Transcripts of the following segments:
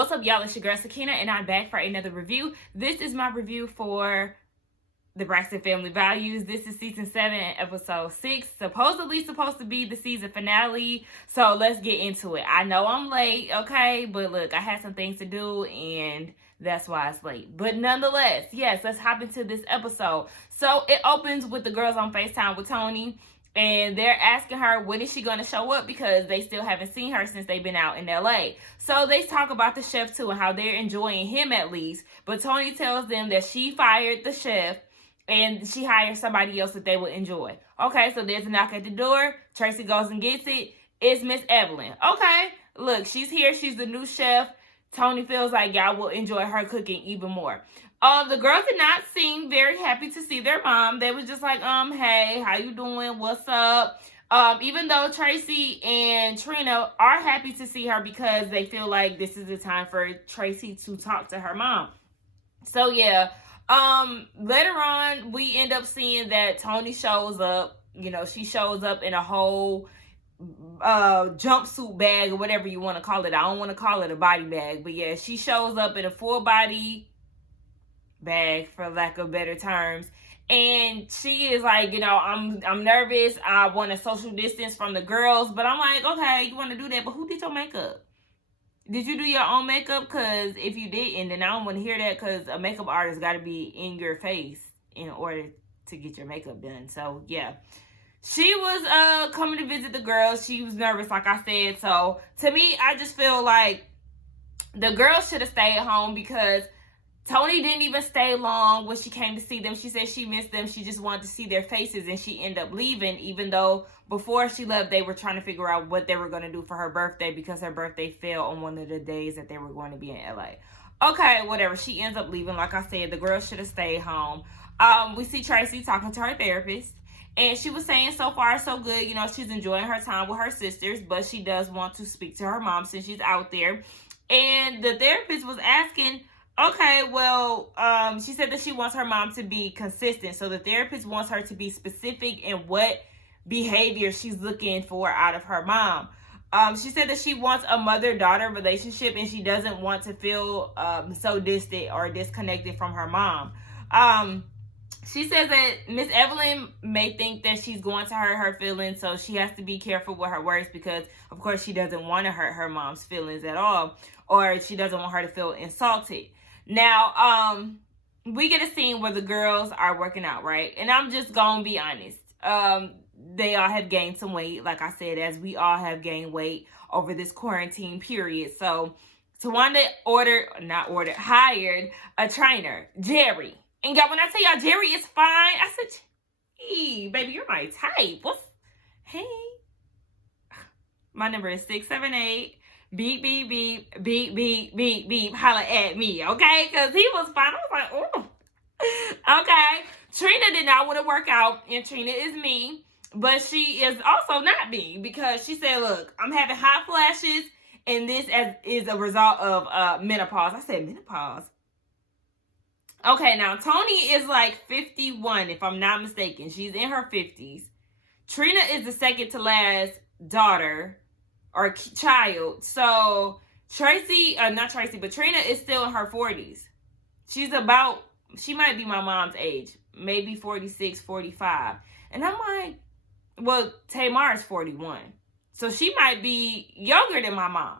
What's up, y'all? It's your girl Sakina, and I'm back for another review. This is my review for the Braxton Family Values. This is season 7, episode 6. Supposedly supposed to be the season finale. So let's get into it. I know I'm late, okay? But look, I had some things to do, and that's why it's late. But nonetheless, yes, let's hop into this episode. So it opens with the girls on FaceTime with Toni. And they're asking her, when is she going to show up? Because they still haven't seen her since they've been out in LA. So they talk about the chef too and how they're enjoying him at least. But Toni tells them that she fired the chef and she hired somebody else that they would enjoy. Okay, so there's a knock at the door. Tracy goes and gets it. It's Miss Evelyn. Okay, look, she's here. She's the new chef. Toni feels like y'all will enjoy her cooking even more. The girls did not seem very happy to see their mom. They was just like, hey, how you doing? What's up? Even though Tracy and Trina are happy to see her because they feel like this is the time for Tracy to talk to her mom. So yeah, later on, we end up seeing that Toni shows up. You know, she shows up in a whole jumpsuit bag or whatever you want to call it. I don't want to call it a body bag, but yeah, she shows up in a full body bag, for lack of better terms, and she is like, you know, I'm nervous. I want to social distance from the girls, but I'm like, okay, you want to do that, but who did your makeup? Did you do your own makeup? Because if you didn't, then I don't want to hear that, because a makeup artist got to be in your face in order to get your makeup done. So yeah, she was coming to visit the girls. She was nervous, like I said. So to me, I just feel like the girls should have stayed home, because Toni didn't even stay long when she came to see them. She said she missed them. She just wanted to see their faces, and she ended up leaving, even though before she left, they were trying to figure out what they were going to do for her birthday, because her birthday fell on one of the days that they were going to be in LA. Okay, whatever. She ends up leaving. Like I said, the girls should have stayed home. We see Tracy talking to her therapist, and she was saying so far so good. You know, she's enjoying her time with her sisters, but she does want to speak to her mom since she's out there. And the therapist was asking, okay, well, she said that she wants her mom to be consistent. So the therapist wants her to be specific in what behavior she's looking for out of her mom. She said that she wants a mother-daughter relationship, and she doesn't want to feel so distant or disconnected from her mom. She says that Miss Evelyn may think that she's going to hurt her feelings, so she has to be careful with her words, because, of course, she doesn't want to hurt her mom's feelings at all, or she doesn't want her to feel insulted. Now, we get a scene where the girls are working out, right? And I'm just gonna be honest. They all have gained some weight, like I said, as we all have gained weight over this quarantine period. So, Towanda hired a trainer, Jerry. And y'all, when I tell y'all Jerry is fine, I said, hey, baby, you're my type. Hey. My number is 678. Beep, beep, beep, beep, beep, beep, beep, holla at me, okay? Because he was fine. I was like, oh. Okay. Trina did not want to work out, and Trina is me, but she is also not me, because she said, look, I'm having hot flashes, and this is a result of menopause. I said, menopause? Okay, now, Toni is like 51, if I'm not mistaken. She's in her 50s. Trina is the second to last daughter or child. So Trina is still in her 40s. She might be my mom's age, maybe 46, 45. And I'm like, well, Tamar is 41. So she might be younger than my mom.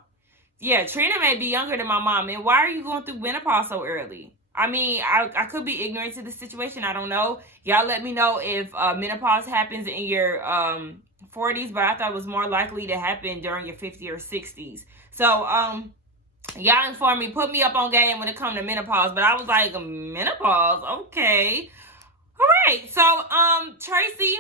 Yeah, Trina may be younger than my mom. And why are you going through menopause so early? I mean, I could be ignorant to the situation. I don't know. Y'all let me know if menopause happens in your 40s, but I thought it was more likely to happen during your 50s or 60s. So, y'all inform me, put me up on game when it comes to menopause. But I was like, menopause? Okay. All right. So, Tracy,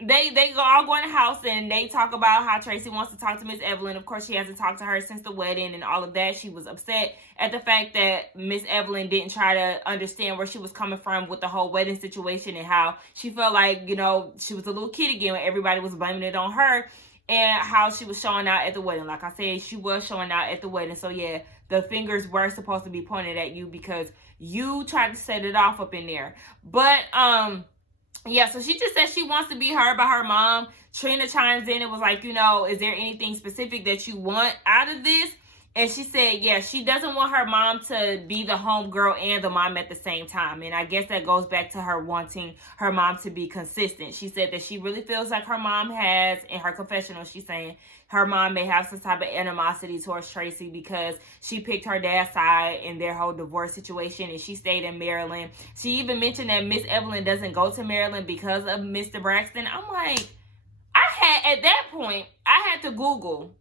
they all go in the house, and they talk about how Tracy wants to talk to Miss Evelyn. Of course, she hasn't talked to her since the wedding and all of that. She was upset at the fact that Miss Evelyn didn't try to understand where she was coming from with the whole wedding situation, and how she felt like, you know, she was a little kid again when everybody was blaming it on her, and how she was showing out at the wedding. Like I said, she was showing out at the wedding. So yeah, the fingers were supposed to be pointed at you because you tried to set it off up in there. But yeah, so she just said she wants to be heard by her mom. Trina chimes in and was like, you know, is there anything specific that you want out of this? And she said, yeah, she doesn't want her mom to be the homegirl and the mom at the same time. And I guess that goes back to her wanting her mom to be consistent. She said that she really feels like her mom has, in her confessional, she's saying her mom may have some type of animosity towards Tracy because she picked her dad's side in their whole divorce situation and she stayed in Maryland. She even mentioned that Miss Evelyn doesn't go to Maryland because of Mr. Braxton. I'm like, at that point, I had to Google,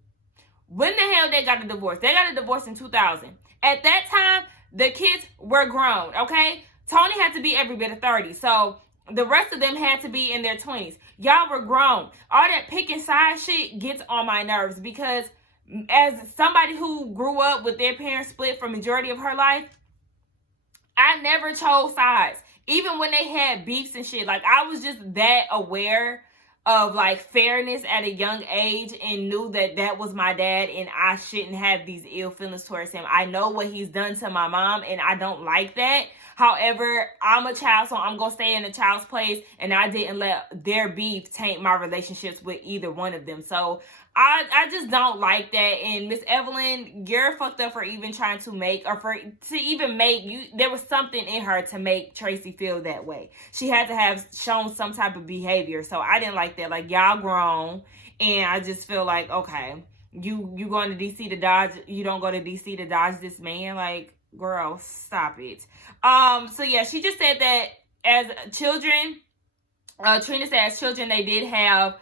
when the hell they got a divorce? They got a divorce in 2000. At that time, the kids were grown, okay? Toni had to be every bit of 30. So the rest of them had to be in their 20s. Y'all were grown. All that picking side shit gets on my nerves because as somebody who grew up with their parents split for majority of her life, I never chose sides. Even when they had beefs and shit, like I was just that aware of like fairness at a young age and knew that that was my dad and I shouldn't have these ill feelings towards him. I know what he's done to my mom and I don't like that. However, I'm a child, so I'm going to stay in a child's place and I didn't let their beef taint my relationships with either one of them. So I just don't like that. And Miss Evelyn, you're fucked up for even trying to make, or to even make you, there was something in her to make Tracy feel that way. She had to have shown some type of behavior. So I didn't like that. Like, y'all grown. And I just feel like, okay, you going to DC to dodge, you don't go to DC to dodge this man. Like, girl, stop it. So yeah, she just said that as children, Trina said as children, they did have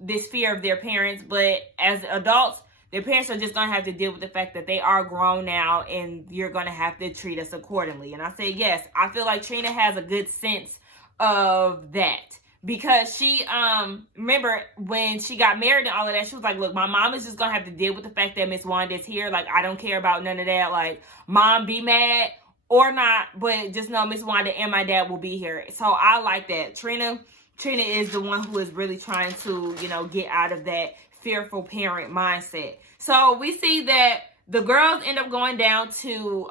this fear of their parents, but as adults, their parents are just going to have to deal with the fact that they are grown now and you're going to have to treat us accordingly. And I say, yes, I feel like Trina has a good sense of that because she, remember when she got married and all of that, she was like, look, my mom is just going to have to deal with the fact that Miss Wanda is here. Like, I don't care about none of that. Like, mom, be mad or not, but just know Miss Wanda and my dad will be here. So I like that. Trina is the one who is really trying to, get out of that fearful parent mindset. So we see that the girls end up going down to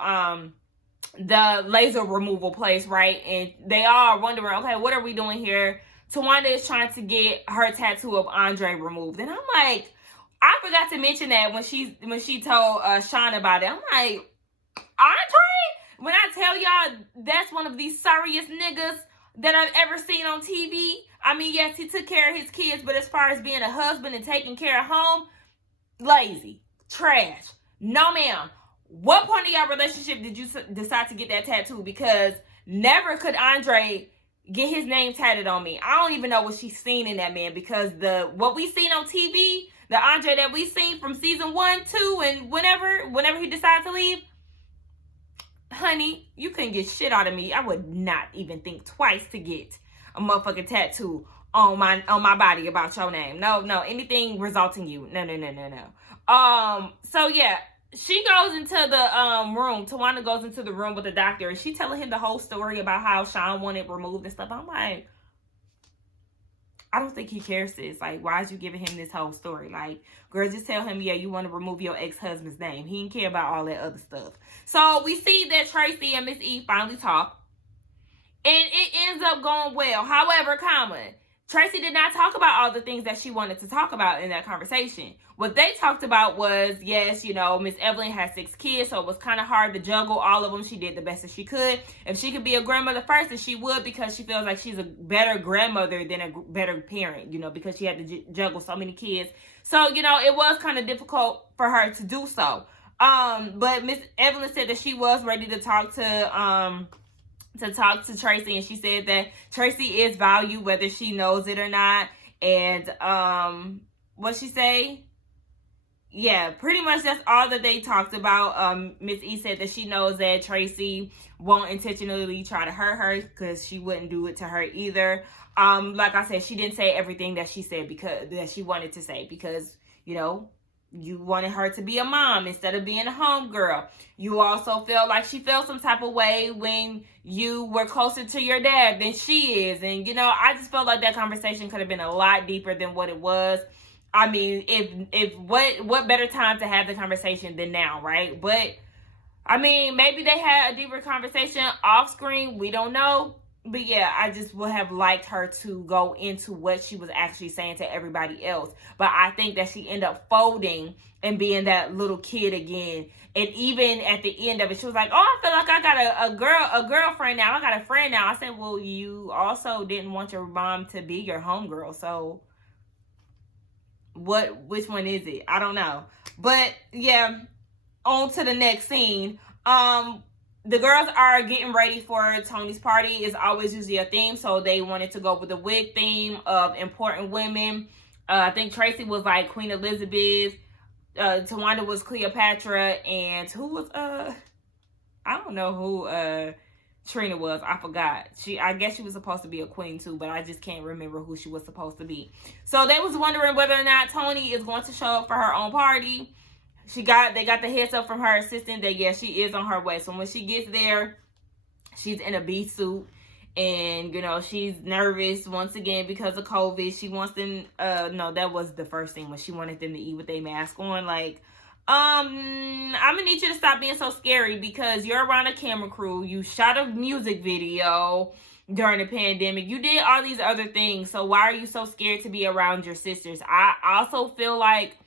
the laser removal place, right? And they all are wondering, okay, what are we doing here? Towanda is trying to get her tattoo of Andre removed. And I'm like, I forgot to mention that when she told Sean about it. I'm like, Andre? When I tell y'all that's one of the sorriest niggas that I've ever seen on TV. I mean, yes, he took care of his kids, but as far as being a husband and taking care of home, lazy, trash. No, ma'am. What point of your relationship did you decide to get that tattoo? Because never could Andre get his name tatted on me. I don't even know what she's seen in that man because what we seen on TV, the Andre that we seen from season 1, 2, and whenever he decided to leave, honey, you couldn't get shit out of me. I would not even think twice to get a motherfucking tattoo on my body about your name. No, anything resulting you. No. So yeah, she goes into the room. Towanda goes into the room with the doctor and she telling him the whole story about how Sean wanted removed and stuff. I'm like, I don't think he cares this. Like, why is you giving him this whole story? Like, girl, just tell him, yeah, you want to remove your ex-husband's name. He didn't care about all that other stuff. So we see that Tracy and Miss E finally talk. And it ends up going well. However, Tracy did not talk about all the things that she wanted to talk about in that conversation. What they talked about was, yes, Miss Evelyn has 6 kids, so it was kind of hard to juggle all of them. She did the best that she could. If she could be a grandmother first, then she would, because she feels like she's a better grandmother than a better parent, because she had to juggle so many kids. So, it was kind of difficult for her to do so. But Miss Evelyn said that she was ready to talk to Tracy, and she said that Tracy is valued whether she knows it or not. And what she say? Yeah, pretty much that's all that they talked about. Miss E said that she knows that Tracy won't intentionally try to hurt her because she wouldn't do it to her either. Like I said, she didn't say everything that she said because that she wanted to say because, you wanted her to be a mom instead of being a homegirl. You also felt like she felt some type of way when you were closer to your dad than she is. And, I just felt like that conversation could have been a lot deeper than what it was. I mean, if what better time to have the conversation than now, right? But, I mean, maybe they had a deeper conversation off screen. We don't know. But yeah, I just would have liked her to go into what she was actually saying to everybody else. But I think that she ended up folding and being that little kid again. And even at the end of it, she was like, "Oh, I feel like I got a girlfriend now. I got a friend now." I said, "Well, you also didn't want your mom to be your homegirl, so which one is it? I don't know." But yeah, on to the next scene. The girls are getting ready for Toni's party. It's always usually a theme, so they wanted to go with the wig theme of important women. I think Tracy was like Queen Elizabeth. Towanda was Cleopatra, and who was I don't know who Trina was. I forgot. I guess she was supposed to be a queen too, but I just can't remember who she was supposed to be. So they was wondering whether or not Toni is going to show up for her own party. They got the heads up from her assistant that yeah, she is on her way. So when she gets there, she's in a bee suit, and you know she's nervous once again because of COVID. She wants them. No, that was the first thing when she wanted them to eat with their mask on. Like, I'm gonna need you to stop being so scary because you're around a camera crew. You shot a music video during the pandemic. You did all these other things. So why are you so scared to be around your sisters? I also feel like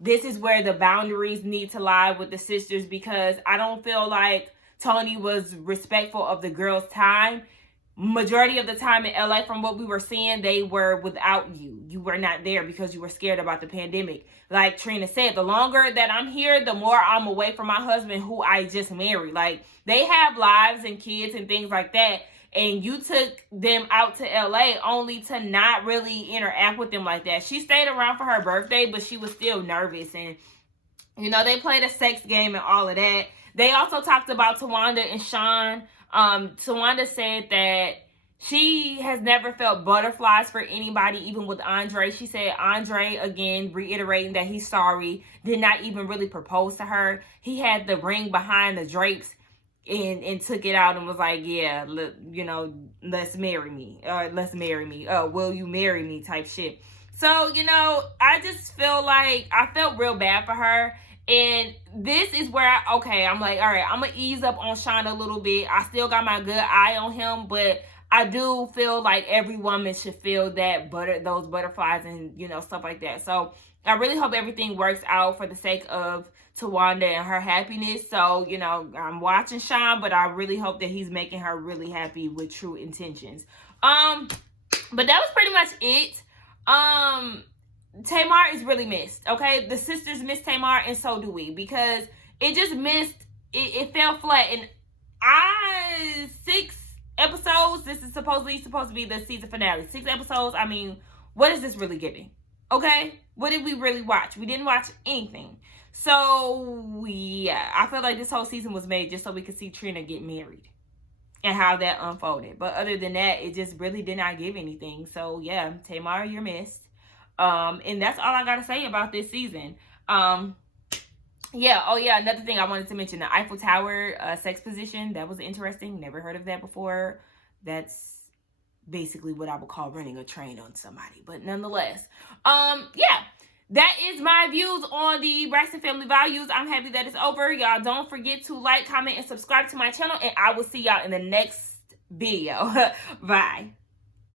this is where the boundaries need to lie with the sisters, because I don't feel like Toni was respectful of the girls' time. Majority of the time in LA, from what we were seeing, they were without you. You were not there because you were scared about the pandemic. Like Trina said, the longer that I'm here, the more I'm away from my husband, who I just married. Like, they have lives and kids and things like that. And you took them out to LA only to not really interact with them like that. She stayed around for her birthday, but she was still nervous. And, you know, they played a sex game and all of that. They also talked about Towanda and Sean. Towanda said that she has never felt butterflies for anybody, even with Andre. She said Andre, again, reiterating that he's sorry, did not even really propose to her. He had the ring behind the drapes and took it out and was like, yeah, you know, let's marry me. Will you marry me type shit. So, you know, I just feel like I felt real bad for her. And this is where I'm like, all right, I'm going to ease up on Sean a little bit. I still got my good eye on him, but I do feel like every woman should feel that those butterflies and, you know, stuff like that. So I really hope everything works out for the sake of Towanda and her happiness. So, you know, I'm watching Sean, but I really hope that he's making her really happy with true intentions. But that was pretty much it. Tamar is really missed, okay? The sisters miss Tamar, and so do we, because it just missed, it fell flat. And 6 episodes, this is supposed to be the season finale. 6 episodes, I mean, what is this really giving? Okay? What did we really watch? We didn't watch anything. So, yeah, I feel like this whole season was made just so we could see Trina get married and how that unfolded. But other than that, it just really did not give anything. So, yeah, Tamar, you're missed. And that's all I got to say about this season. Yeah, another thing I wanted to mention, the Eiffel Tower sex position. That was interesting. Never heard of that before. That's basically what I would call running a train on somebody. But nonetheless, yeah. That is my views on the Braxton Family Values. I'm happy that it's over. Y'all don't forget to like, comment, and subscribe to my channel. And I will see y'all in the next video. Bye.